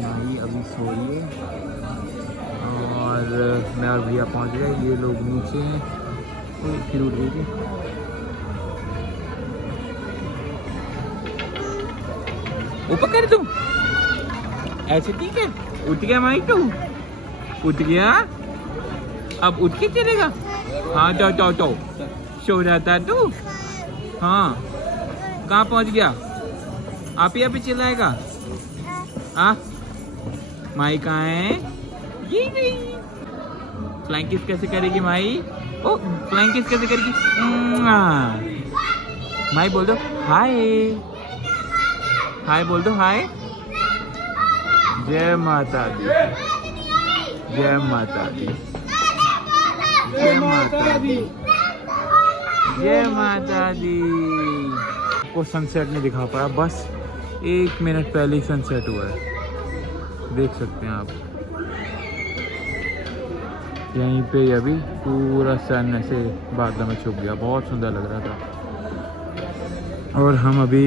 माही अभी सोई है और मैं और भैया पहुंच गए। ये लोग नीचे हैं। फिर उठ गई थी। ऊपर कर दूं ऐसे? ठीक है। उठ गया माही तू? उठ गया? अब उठ के चलेगा? हाँ जाओ जाओ जाओ। सो रहा था तू? हाँ। कहाँ पहुंच गया? आप ही अभी चिल्लाएगा? हाँ। माही कहाँ है? ये नहीं। फ्लाइंग किस कैसे करेगी माही? ओ फ्लाइंग किस कैसे करेगी? माही बोल दो हाय। हाय बोल दो हाय। जय माता दी। जय माता दी। जय माता दी। जय माता दी। को सनसेट नहीं दिखा पाया, बस 1 मिनट पहले ही सनसेट हुआ है। देख सकते हैं आप। यहीं पे अभी पूरा सन ऐसे बादलों में छुप गया, बहुत सुंदर लग रहा था। और हम अभी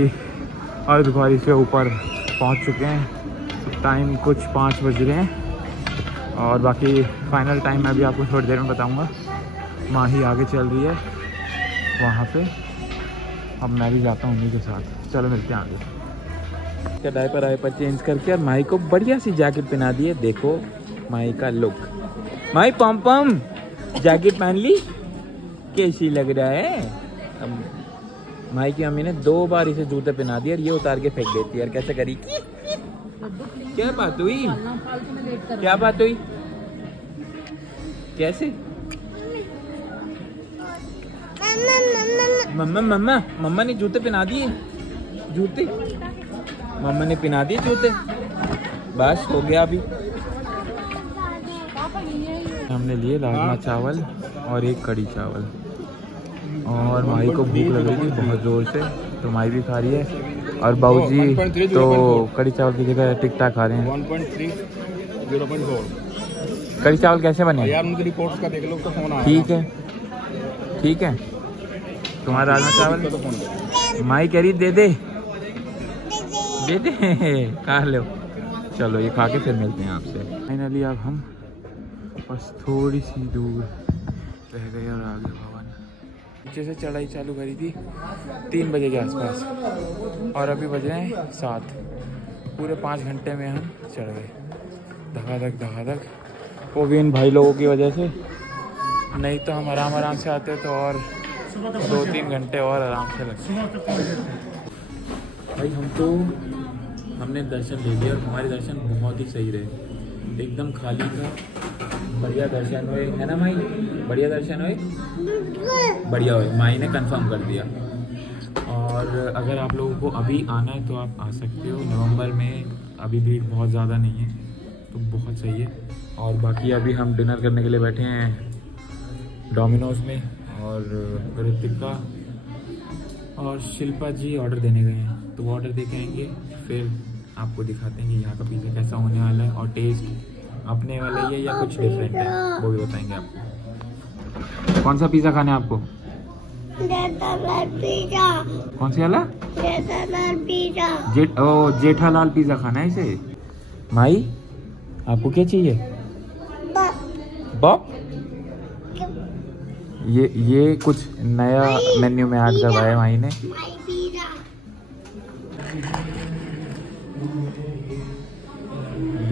अर्धकुंवारी से ऊपर पहुंच चुके हैं। टाइम कुछ 5 बज रहे हैं और बाकी फाइनल टाइम मैं अभी आपको थोड़ी देर में बताऊंगा। माही आगे चल रही है वहाँ पे। अब मैं भी जाता हूँ उन्हीं के साथ। चलो मिलते हैं आगे। क्या डायपर चेंज करके और माही को बढ़िया सी जैकेट पहना दी है। देखो माही का लुक। माही पम पम जैकेट पहन ली, कैसी लग रहा है? अब माही की मम्मी ने 2 बार इसे जूते पहना दिए और ये उतार के फेंक देती है। यार कैसे करी? क्या बात हुई? क्या बात हुई? कैसे? मम्मा मम्मा मम्मा ने जूते पहना दिए। जूते मम्मा ने पहना दिए जूते। बस हो गया। अभी हमने लिए राजमा चावल और एक कड़ी चावल। और माही को भूख लग रही थी बहुत ज़ोर से, तो माही भी खा रही है। और बाबूजी तो कड़ी चावल की जगह टिक्का खा रहे हैं। 1.3 कड़ी चावल कैसे बने? यार उनकी रिपोर्ट्स का देख लो तो फोन आ। ठीक है ठीक है। तुम्हारा राजमा चावल माही कह रही दे दे दे दे। खा लो। चलो ये खा के फिर मिलते हैं आपसे। फाइनली अब हम बस थोड़ी सी दूर रह गए और आगे भवन। नीचे से चढ़ाई चालू करी थी 3 बजे के आसपास और अभी बज रहे हैं 7। पूरे 5 घंटे में हम चढ़ गए धकाधक धकाधक। वो भी इन भाई लोगों की वजह से, नहीं तो हम आराम से आते तो और 2-3 घंटे और आराम से लगते। भाई हमने दर्शन ले लिया और हमारे दर्शन बहुत ही सही रहे। एकदम खाली था, बढ़िया दर्शन हुए, है ना माही? बढ़िया दर्शन हुए, बढ़िया हुए। माही ने कंफर्म कर दिया। और अगर आप लोगों को अभी आना है तो आप आ सकते हो। नवंबर में अभी भीड़ बहुत ज़्यादा नहीं है, तो बहुत सही है। और बाकी अभी हम डिनर करने के लिए बैठे हैं डोमिनोज़ में और ऋतिका और शिल्पा जी ऑर्डर देने गए हैं, तो वो ऑर्डर दे के आएंगे। फिर आपको दिखाते हैं कि यहाँ का पिज़्ज़ा कैसा होने वाला है और टेस्ट अपने वाला ही है या कुछ डिफरेंट है, वो भी बताएंगे आपको। कौन सा पिज़्ज़ा खाना है आपको? जेठालाल पिज़्ज़ा। कौन सी वाला? जेठालाल पिज़्ज़ा। जेठालाल पिज़्ज़ा खाना है इसे। माही आपको क्या चाहिए? बॉब। ये कुछ नया मेन्यू में ऐड करवाया है माही ने।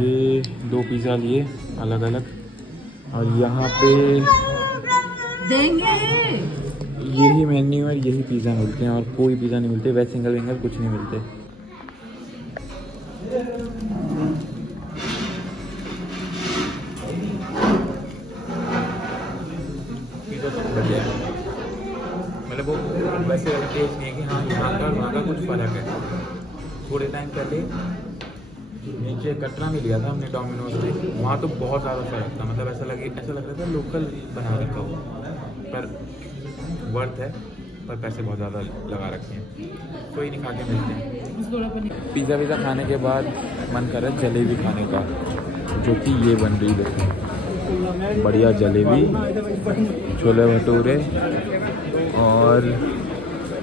ये 2 पिज़्ज़ा लिए अलग अलग और यहाँ पे देंगे। यही मेन्यू और यही पिज़्ज़ा मिलते हैं और कोई पिज़्ज़ा नहीं मिलते। वेज सिंगल विंगल कुछ नहीं मिलते। बढ़िया है, मतलब वो वैसे टेस्ट नहीं है कि हाँ यहाँ का और वहाँ का कुछ फ़र्क है। थोड़े टाइम पहले नीचे कटरा में लिया था हमने डोमिनोज में, वहाँ तो बहुत ज़्यादा फ़र्क था। मतलब ऐसा लग रहा था लोकल बना रखा हो, पर वर्थ है, पर पैसे बहुत ज़्यादा लगा रखे हैं। कोई नहीं, खा के मिलते हैं। पिज़्ज़ा खाने के बाद मन कर रहा है जलेबी खाने का, जो कि ये बन रही है। बढ़िया जलेबी, छोले भटूरे और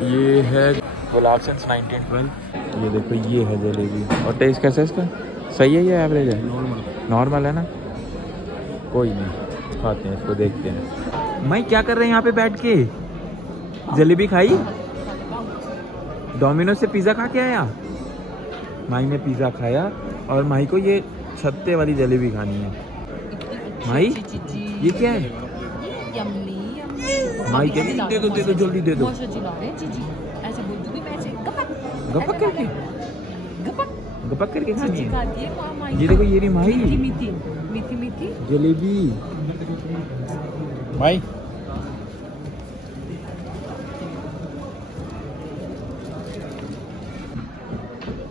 ये है गुलाब सिंस 1912। ये देखो ये है जलेबी। और टेस्ट कैसा है इसका? सही है या एवरेज है? नॉर्मल है ना? कोई नहीं, खाते हैं इसको, देखते हैं। मैं क्या कर रहे हैं यहाँ पे बैठ के? जलेबी खाई? डोमिनोज से पिज़्ज़ा खा के आया? माई ने पिज़्ज़ा खाया और माई को ये छत्ते वाली जलेबी खानी है। माई ये क्या है? माई कह रही दे दो जल्दी दे दो। गपक करके गपक करके खानी है। ये देखो ये रही माई मीठी जलेबी। भाई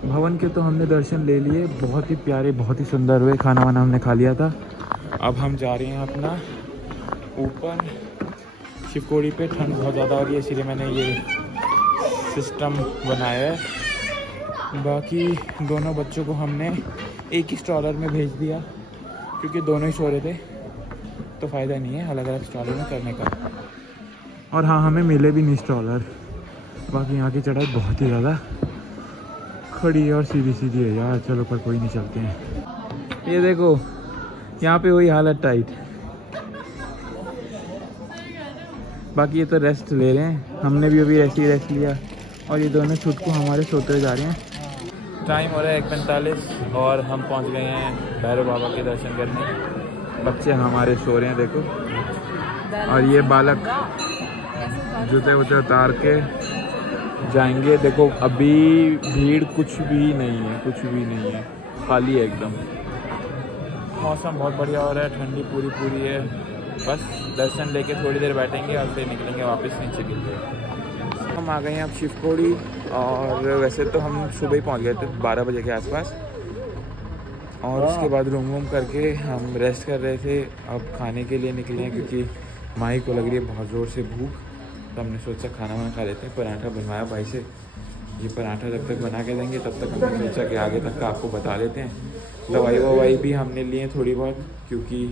भवन के तो हमने दर्शन ले लिए, बहुत ही प्यारे, बहुत ही सुंदर हुए। खाना वाना हमने खा लिया था। अब हम जा रहे हैं अपना ऊपर शिवकोड़ी पे। ठंड बहुत ज़्यादा हो रही है इसलिए मैंने ये सिस्टम बनाया है। बाकी दोनों बच्चों को हमने एक ही स्ट्रॉलर में भेज दिया क्योंकि दोनों ही सो रहे थे, तो फ़ायदा नहीं है अलग अलग स्ट्रॉलर में करने का। और हाँ, हमें मिले भी नहीं स्ट्रॉलर। बाकी यहाँ की चढ़ाई बहुत ही ज़्यादा खड़ी है और सीधी सीधी है यार। चलो पर कोई नहीं, चलते हैं। ये देखो यहाँ पे वही हालत टाइट। बाकी ये तो रेस्ट ले रहे हैं, हमने भी अभी ऐसे ही रेस्ट लिया। और ये दोनों छुटकू हमारे सोते जा रहे हैं। टाइम हो रहा है 1:45 और हम पहुंच गए हैं भैरव बाबा के दर्शन करने। बच्चे हमारे सो रहे हैं देखो। और ये बालक जूते वूते उतार के जाएंगे। देखो अभी भीड़ कुछ भी नहीं है, कुछ भी नहीं है, खाली है एकदम। मौसम बहुत बढ़िया हो रहा है, ठंडी पूरी पूरी है। बस दर्शन लेके थोड़ी देर बैठेंगे और फिर निकलेंगे वापस नीचे के लिए। हम आ गए हैं अब शिवकोड़ी। और वैसे तो हम सुबह ही पहुंच गए थे 12 बजे के आसपास। और उसके बाद रूम वूम करके हम रेस्ट कर रहे थे। अब खाने के लिए निकले हैं क्योंकि माही को लग रही है बहुत ज़ोर से भूख। तो हमने सोचा खाना वाना खा लेते हैं। पराठा बनवाया भाई से, ये पराठा जब तक बना के देंगे तब तक हमने सोचा कि आगे तक का आपको बता देते हैं। दवाई ववाई भी हमने लिए थोड़ी बहुत क्योंकि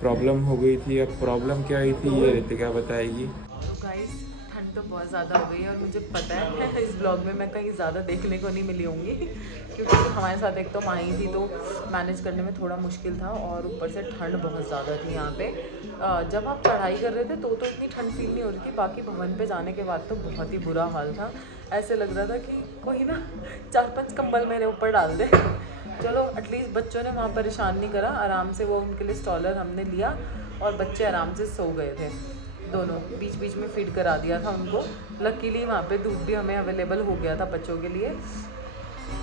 प्रॉब्लम हो गई थी। अब प्रॉब्लम क्या हुई थी ये रितिका बताएगी। तो गाइस ठंड तो बहुत ज़्यादा हो गई है और मुझे पता है इस ब्लॉग में मैं कहीं ज़्यादा देखने को नहीं मिली होंगी क्योंकि हमारे साथ एक तो माही थी तो मैनेज करने में थोड़ा मुश्किल था और ऊपर से ठंड बहुत ज़्यादा थी यहाँ पे। जब आप चढ़ाई कर रहे थे तो इतनी ठंड फील नहीं हो रही थी। बाकी भवन पे जाने के बाद तो बहुत ही बुरा हाल था। ऐसे लग रहा था कि कोई ना 4-5 कंबल मेरे ऊपर डाल दे। चलो एटलीस्ट बच्चों ने वहाँ परेशान नहीं करा, आराम से वो उनके लिए स्टॉलर हमने लिया और बच्चे आराम से सो गए थे दोनों। बीच बीच में फीड करा दिया था उनको। लकीली वहाँ पे दूध भी हमें अवेलेबल हो गया था बच्चों के लिए।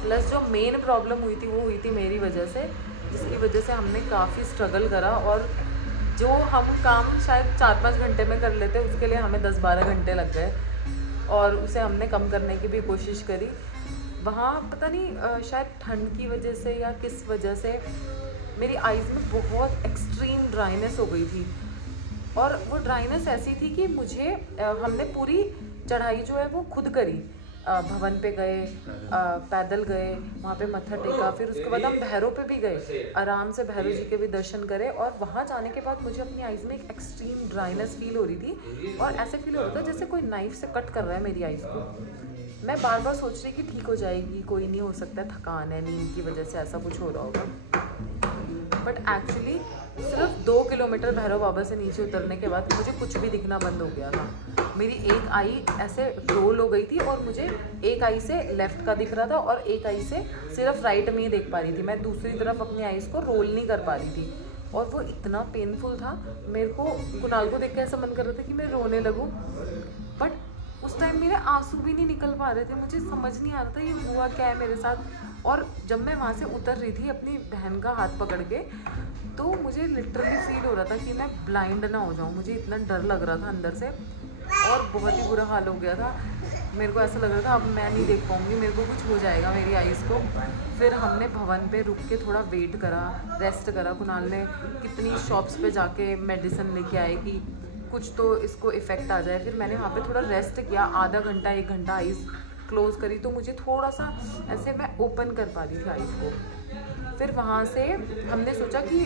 प्लस जो मेन प्रॉब्लम हुई थी वो हुई थी मेरी वजह से, जिसकी वजह से हमने काफ़ी स्ट्रगल करा। और जो हम काम शायद 4-5 घंटे में कर लेते उसके लिए हमें 10-12 घंटे लग गए और उसे हमने कम करने की भी कोशिश करी। वहाँ पता नहीं शायद ठंड की वजह से या किस वजह से मेरी आइज़ में बहुत एक्सट्रीम ड्राइनेस हो गई थी। और वो ड्राइनेस ऐसी थी कि मुझे हमने पूरी चढ़ाई जो है वो खुद करी। भवन पे गए, पैदल गए, वहाँ पे मत्था टेका, फिर उसके बाद हम भैरव पे भी गए, आराम से भैरव जी के भी दर्शन करे। और वहाँ जाने के बाद मुझे अपनी आइज़ में एक एक्सट्रीम ड्राइनेस फील हो रही थी और ऐसे फील हो रहा था जैसे कोई नाइफ से कट कर रहा है मेरी आइज़ को। मैं बार बार सोच रही कि ठीक हो जाएगी, कोई नहीं, हो सकता है थकान है, नींद की वजह से ऐसा कुछ हो रहा होगा। बट एक्चुअली सिर्फ 2 किलोमीटर भैरव बाबा से नीचे उतरने के बाद मुझे कुछ भी दिखना बंद हो गया था। मेरी एक आई ऐसे रोल हो गई थी और मुझे एक आई से लेफ़्ट का दिख रहा था और एक आई से सिर्फ राइट में ही देख पा रही थी। मैं दूसरी तरफ अपनी आईज़ को रोल नहीं कर पा रही थी और वो इतना पेनफुल था। मेरे को कुणाल को देख के ऐसा मन कर रहा था कि मैं रोने लगूं, बट उस टाइम मेरे आंसू भी नहीं निकल पा रहे थे। मुझे समझ नहीं आ रहा था ये हुआ क्या है मेरे साथ। और जब मैं वहाँ से उतर रही थी अपनी बहन का हाथ पकड़ के, तो मुझे लिटरली फील हो रहा था कि मैं ब्लाइंड ना हो जाऊँ। मुझे इतना डर लग रहा था अंदर से और बहुत ही बुरा हाल हो गया था। मेरे को ऐसा लग रहा था अब मैं नहीं देख पाऊँगी, मेरे को कुछ हो जाएगा मेरी आइज़ को। फिर हमने भवन पे रुक के थोड़ा वेट करा, रेस्ट करा। कुणाल ने कितनी शॉप्स पे जाके मेडिसिन लेके आए कि कुछ तो इसको इफ़ेक्ट आ जाए। फिर मैंने वहाँ पे थोड़ा रेस्ट किया, आधा घंटा 1 घंटा आइज़ क्लोज करी तो मुझे थोड़ा सा ऐसे मैं ओपन कर पा रही थी आइज़ को। फिर वहाँ से हमने सोचा कि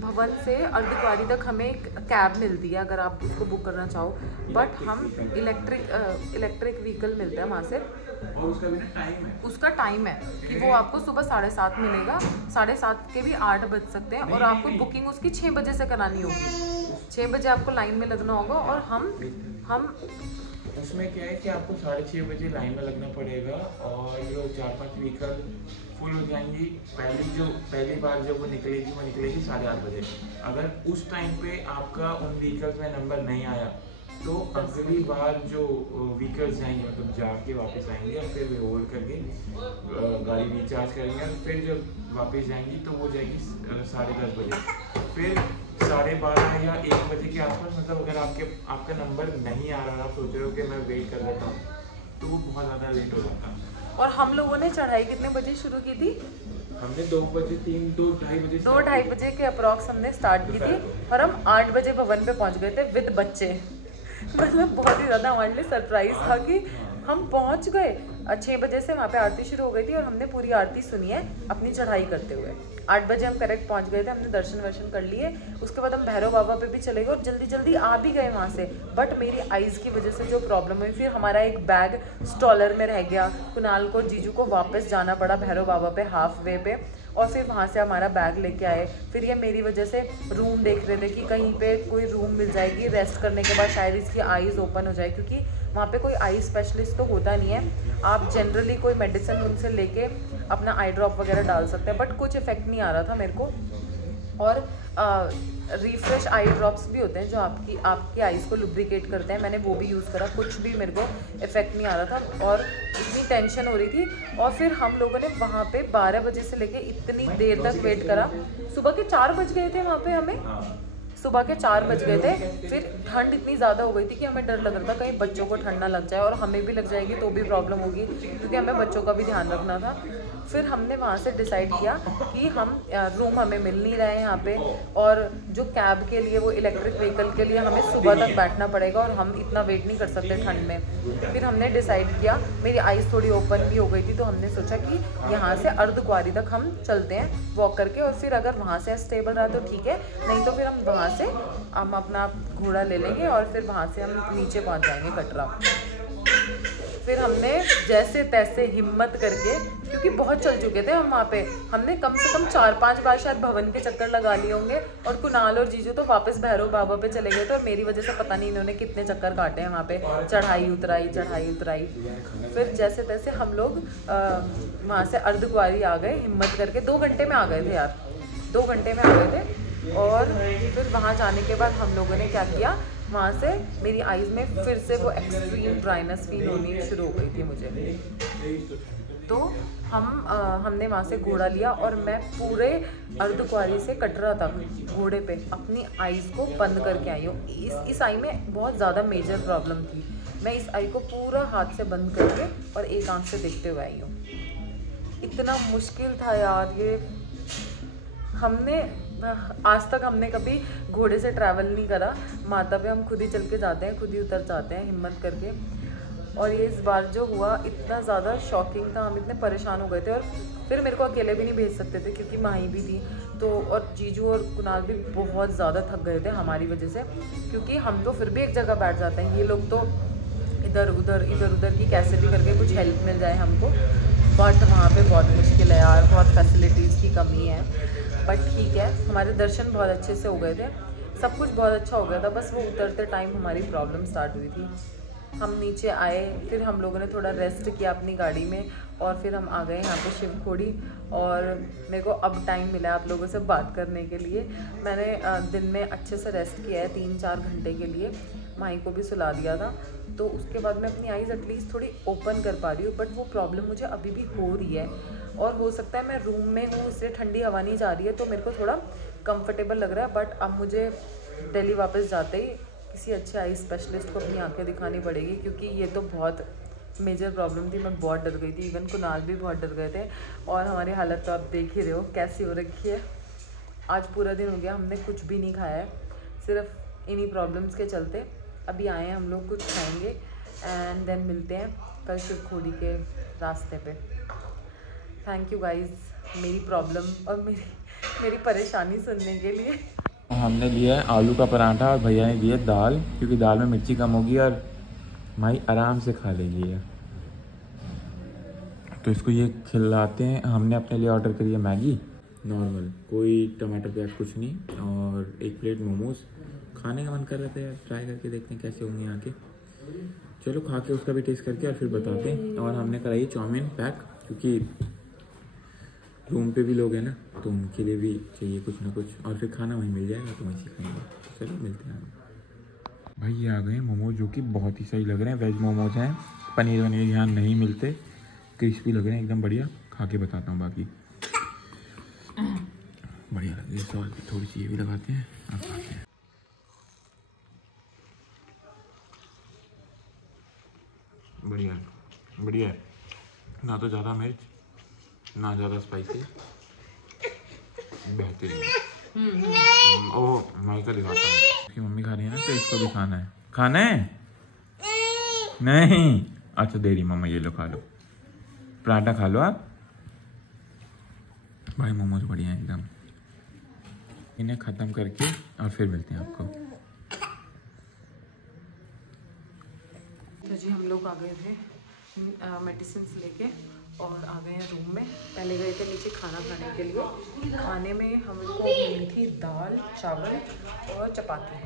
भवन से अर्धकुंवारी तक हमें एक कैब मिलती है अगर आप उसको बुक करना चाहो, बट हम इलेक्ट्रिक व्हीकल मिलता है वहाँ से। और उसका भी टाइम है, उसका टाइम है कि वो आपको सुबह 7:30 मिलेगा, 7:30 के भी 8 बज सकते हैं, और आपको बुकिंग उसकी 6 बजे से करानी होगी। 6 बजे आपको लाइन में लगना होगा, और हम उसमें क्या है कि आपको 6:30 बजे लाइन में लगना पड़ेगा, और जो 4-5 व्हीकल फुल हो जाएंगी। पहली बार जब वो निकलेगी 8:30 बजे। अगर उस टाइम पे आपका उन व्हीकल्स में नंबर नहीं आया तो अगली बार जो व्हीकल्स जाएंगे, मतलब जाके वापस आएंगे और फिर वे होल्ड करके गाड़ी रिचार्ज करेंगे, और फिर जब वापस जाएंगी तो वो जाएगी 10:30 बजे। फिर 12:30 या 1 बजे के आसपास, मतलब अगर आपका नंबर नहीं आ रहा, आप सोच रहे हो कि मैं वेट कर लेता हूँ, तो वो बहुत ज़्यादा लेट हो जाता है। और हम लोगों ने चढ़ाई कितने बजे शुरू की थी? हमने 2-2:30 बजे के अप्रॉक्स हमने स्टार्ट की थी, और हम 8 बजे भवन पे पहुंच गए थे विद बच्चे। मतलब बहुत ही ज़्यादा हमारे लिए सरप्राइज था कि हम पहुंच गए। 6 बजे से वहाँ पे आरती शुरू हो गई थी, और हमने पूरी आरती सुनी है अपनी चढ़ाई करते हुए। 8 बजे हम करेक्ट पहुंच गए थे, हमने दर्शन वर्शन कर लिए। उसके बाद हम भैरव बाबा पे भी चले गए और जल्दी जल्दी आ भी गए वहाँ से। बट मेरी आइज़ की वजह से जो प्रॉब्लम हुई, फिर हमारा एक बैग स्टॉलर में रह गया। कुणाल को, जीजू को वापस जाना पड़ा भैरव बाबा पे हाफ वे पे, और फिर वहाँ से हमारा बैग लेके आए। फिर ये मेरी वजह से रूम देख रहे थे कि कहीं पे कोई रूम मिल जाएगी, रेस्ट करने के बाद शायद इसकी आईज़ ओपन हो जाए, क्योंकि वहाँ पे कोई आई स्पेशलिस्ट तो होता नहीं है। आप जनरली कोई मेडिसिन उनसे लेके अपना आई ड्रॉप वगैरह डाल सकते हैं, बट कुछ इफेक्ट नहीं आ रहा था मेरे को। और रिफ्रेश आई ड्रॉप्स भी होते हैं जो आपकी आईज़ को लुब्रिकेट करते हैं, मैंने वो भी यूज़ करा, कुछ भी मेरे को इफेक्ट नहीं आ रहा था, और इतनी टेंशन हो रही थी। और फिर हम लोगों ने वहाँ पे 12 बजे से लेके इतनी देर तक वेट करा। सुबह के 4 बज गए थे वहाँ पे, हमें सुबह के 4 बज गए थे। फिर ठंड इतनी ज़्यादा हो गई थी कि हमें डर लग रहा था कहीं बच्चों को ठंड ना लग जाए, और हमें भी लग जाएगी तो भी प्रॉब्लम होगी, क्योंकि हमें बच्चों का भी ध्यान रखना था। फिर हमने वहाँ से डिसाइड किया कि हम रूम हमें मिल नहीं रहे हैं यहाँ पे, और जो कैब के लिए, वो इलेक्ट्रिक व्हीकल के लिए हमें सुबह तक बैठना पड़ेगा, और हम इतना वेट नहीं कर सकते ठंड में। फिर हमने डिसाइड किया, मेरी आईज़ थोड़ी ओपन भी हो गई थी, तो हमने सोचा कि यहाँ से अर्धकुंवारी तक हम चलते हैं वॉक करके, और फिर अगर वहाँ से स्टेबल रहा तो ठीक है, नहीं तो फिर हम वहाँ से हम अपना घोड़ा ले लेंगे और फिर वहाँ से हम नीचे पहुँच जाएंगे कटरा। फिर हमने जैसे तैसे हिम्मत करके, क्योंकि बहुत चल चुके थे हम वहाँ पे, हमने कम से कम 4-5 बार शायद भवन के चक्कर लगा लिए होंगे, और कुणाल और जीजू तो वापस भैरव बाबा पे चले गए थे, और मेरी वजह से पता नहीं इन्होंने कितने चक्कर काटे हैं वहाँ पे, चढ़ाई उतराई। फिर जैसे तैसे हम लोग वहाँ से अर्धकुंवारी आ गए हिम्मत करके। 2 घंटे में आ गए थे यार, 2 घंटे में आ गए थे। और फिर वहाँ जाने के बाद हम लोगों ने क्या किया, वहाँ से मेरी आईज़ में फिर से वो एक्सट्रीम ड्राइनेस फील होनी शुरू हो गई थी मुझे। तो हमने वहाँ से घोड़ा लिया, और मैं पूरे अर्धकुंवारी से कटरा तक घोड़े पे अपनी आईज़ को बंद करके आई हूँ। इस आई में बहुत ज़्यादा मेजर प्रॉब्लम थी, मैं इस आई को पूरा हाथ से बंद करके और एक आंख से देखते हुए आई हूँ। इतना मुश्किल था यार ये। आज तक हमने कभी घोड़े से ट्रैवल नहीं करा, माता पे हम खुद ही चल के जाते हैं, खुद ही उतर जाते हैं हिम्मत करके। और ये इस बार जो हुआ इतना ज़्यादा शॉकिंग था, हम इतने परेशान हो गए थे। और फिर मेरे को अकेले भी नहीं भेज सकते थे क्योंकि माही भी थी, तो और जीजू और कुणाल भी बहुत ज़्यादा थक गए थे हमारी वजह से, क्योंकि हम तो फिर भी एक जगह बैठ जाते हैं, ये लोग तो इधर उधर की कैसे भी करके कुछ हेल्प मिल जाए हमको। बट वहाँ पे बहुत मुश्किल है यार, बहुत फैसिलिटीज़ की कमी है। बट ठीक है, हमारे दर्शन बहुत अच्छे से हो गए थे, सब कुछ बहुत अच्छा हो गया था। बस वो उतरते टाइम हमारी प्रॉब्लम स्टार्ट हुई थी। हम नीचे आए, फिर हम लोगों ने थोड़ा रेस्ट किया अपनी गाड़ी में, और फिर हम आ गए यहाँ पे शिवखोड़ी। और मेरे को अब टाइम मिला आप लोगों से बात करने के लिए। मैंने दिन में अच्छे से रेस्ट किया है 3-4 घंटे के लिए, माही को भी सुला दिया था, तो उसके बाद मैं अपनी आईज़ एटलीस्ट थोड़ी ओपन कर पा रही हूँ। बट वो प्रॉब्लम मुझे अभी भी हो रही है, और हो सकता है मैं रूम में हूँ इसलिए ठंडी हवा नहीं जा रही है, तो मेरे को थोड़ा कंफर्टेबल लग रहा है। बट अब मुझे दिल्ली वापस जाते ही किसी अच्छे आई स्पेशलिस्ट को अपनी आंखें दिखानी पड़ेगी, क्योंकि ये तो बहुत मेजर प्रॉब्लम थी। मैं बहुत डर गई थी, इवन कुणाल भी बहुत डर गए थे। और हमारी हालत तो आप देख ही रहे हो कैसी हो रखी है। आज पूरा दिन हो गया हमने कुछ भी नहीं खाया है, सिर्फ इन्हीं प्रॉब्लम्स के चलते। अभी आए हैं हम लोग, कुछ खाएंगे एंड देन मिलते हैं कल शिवखोड़ी के रास्ते पे। थैंक यू गाइज़, मेरी प्रॉब्लम और मेरी परेशानी सुनने के लिए। हमने लिया है आलू का पराठा और भैया ने दिया दाल, क्योंकि दाल में मिर्ची कम होगी और माई आराम से खा लेगी ये। तो इसको ये खिलाते हैं। हमने अपने लिए ऑर्डर करी है मैगी नॉर्मल, कोई टमाटर प्याज कुछ नहीं, और 1 प्लेट मोमोज। खाने का मन कर रहा था यार, ट्राई करके देखते हैं कैसे होंगे यहाँ के। चलो खा के उसका भी टेस्ट करके और फिर बताते हैं। और हमने कराई चाउमीन पैक, क्योंकि रूम पे भी लोग हैं ना, तो उनके लिए भी चाहिए कुछ ना कुछ, और फिर खाना वहीं मिल जाएगा तो वहीं खाएंगे। चलो मिलते हैं भाई। ये आ गए मोमोज जो कि बहुत ही सही लग रहे हैं। वेज मोमोज हैं, पनीर वनीर यहाँ नहीं मिलते, क्रिस्पी लग रहे हैं एकदम बढ़िया। खा के बताता हूँ बाकी। बढ़िया लग रही है। सॉस थोड़ी सी ये भी लगाते हैं, अब खाते हैं। बढ़िया बढ़िया है, ना तो ज़्यादा मिर्च ना ज़्यादा स्पाइसी, बेहतरीन। ओह मैं तो दिखाता हूँ। इसकी मम्मी खा रही है ना, तो इसको भी खाना है। खाना है नहीं? अच्छा दे रही मम्मा, ये लो खा लो, पराठा खा लो आप। भाई मोमोज बढ़िया है एकदम। इन्हें ख़त्म करके और फिर मिलते हैं आपको। तो जी हम लोग आ गए थे मेडिसिन लेके और आ गए हैं रूम में। पहले गए थे नीचे खाना खाने के लिए। खाने में हमको मिली थी दाल चावल और चपाती।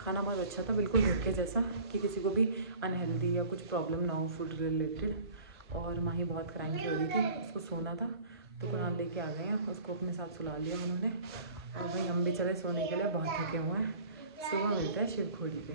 खाना बहुत अच्छा था, बिल्कुल घर के जैसा, कि किसी को भी अनहेल्दी या कुछ प्रॉब्लम ना हो फूड रिलेटेड। और माही बहुत क्रैंकी हो रही थी, उसको सोना था, तो कुरान लेके आ गए हैं, उसको अपने साथ सुला लिया उन्होंने। और भाई हम भी चले सोने के लिए, बहुत थके हुए हैं। सुबह मिलते हैं शिव खोड़ी पे।